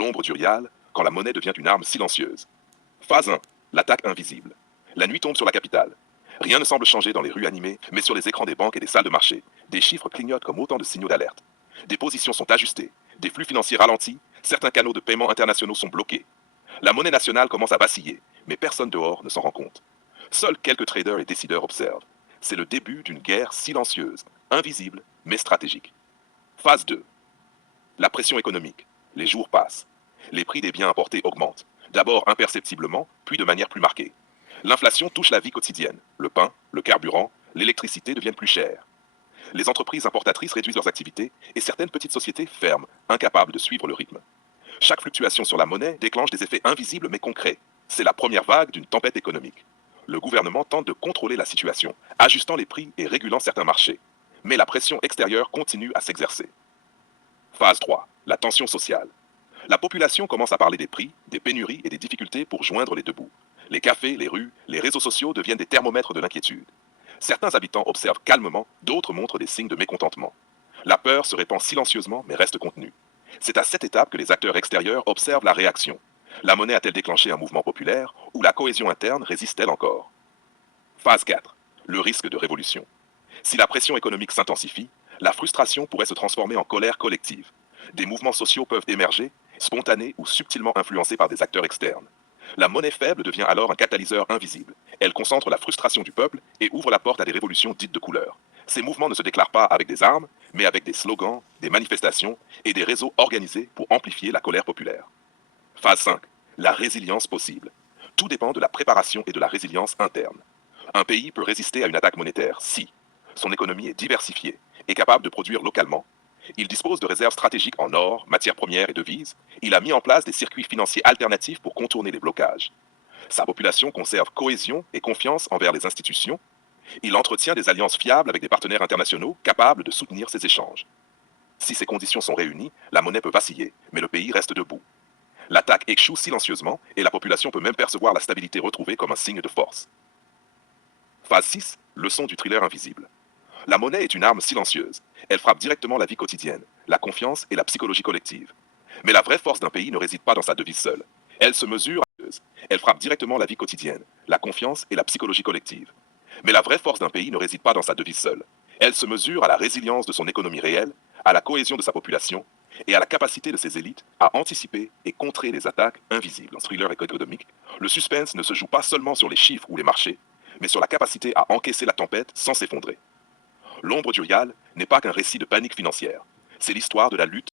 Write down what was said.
L'ombre du rial, quand la monnaie devient une arme silencieuse. Phase 1. L'attaque invisible. La nuit tombe sur la capitale. Rien ne semble changer dans les rues animées, mais sur les écrans des banques et des salles de marché, des chiffres clignotent comme autant de signaux d'alerte. Des positions sont ajustées, des flux financiers ralentis, certains canaux de paiement internationaux sont bloqués. La monnaie nationale commence à vaciller, mais personne dehors ne s'en rend compte. Seuls quelques traders et décideurs observent. C'est le début d'une guerre silencieuse, invisible, mais stratégique. Phase 2. La pression économique. Les jours passent. Les prix des biens importés augmentent, d'abord imperceptiblement, puis de manière plus marquée. L'inflation touche la vie quotidienne. Le pain, le carburant, l'électricité deviennent plus chers. Les entreprises importatrices réduisent leurs activités et certaines petites sociétés ferment, incapables de suivre le rythme. Chaque fluctuation sur la monnaie déclenche des effets invisibles mais concrets. C'est la première vague d'une tempête économique. Le gouvernement tente de contrôler la situation, ajustant les prix et régulant certains marchés. Mais la pression extérieure continue à s'exercer. Phase 3. La tension sociale. La population commence à parler des prix, des pénuries et des difficultés pour joindre les deux bouts. Les cafés, les rues, les réseaux sociaux deviennent des thermomètres de l'inquiétude. Certains habitants observent calmement, d'autres montrent des signes de mécontentement. La peur se répand silencieusement mais reste contenue. C'est à cette étape que les acteurs extérieurs observent la réaction. La monnaie a-t-elle déclenché un mouvement populaire ou la cohésion interne résiste-t-elle encore? Phase 4. Le risque de révolution. Si la pression économique s'intensifie, la frustration pourrait se transformer en colère collective. Des mouvements sociaux peuvent émerger, spontanés ou subtilement influencés par des acteurs externes. La monnaie faible devient alors un catalyseur invisible. Elle concentre la frustration du peuple et ouvre la porte à des révolutions dites de couleur. Ces mouvements ne se déclarent pas avec des armes, mais avec des slogans, des manifestations et des réseaux organisés pour amplifier la colère populaire. Phase 5. La résilience possible. Tout dépend de la préparation et de la résilience interne. Un pays peut résister à une attaque monétaire si son économie est diversifiée et capable de produire localement. Il dispose de réserves stratégiques en or, matières premières et devises. Il a mis en place des circuits financiers alternatifs pour contourner les blocages. Sa population conserve cohésion et confiance envers les institutions. Il entretient des alliances fiables avec des partenaires internationaux capables de soutenir ces échanges. Si ces conditions sont réunies, la monnaie peut vaciller, mais le pays reste debout. L'attaque échoue silencieusement et la population peut même percevoir la stabilité retrouvée comme un signe de force. Phase 6. Leçon du thriller invisible. La monnaie est une arme silencieuse. Elle frappe directement la vie quotidienne, la confiance et la psychologie collective. Mais la vraie force d'un pays ne réside pas dans sa devise seule. Elle se mesure à... Elle frappe directement la vie quotidienne, la confiance et la psychologie collective. Mais la vraie force d'un pays ne réside pas dans sa devise seule. Elle se mesure à la résilience de son économie réelle, à la cohésion de sa population et à la capacité de ses élites à anticiper et contrer les attaques invisibles. En thriller économique, le suspense ne se joue pas seulement sur les chiffres ou les marchés, mais sur la capacité à encaisser la tempête sans s'effondrer. L'ombre du rial n'est pas qu'un récit de panique financière. C'est l'histoire de la lutte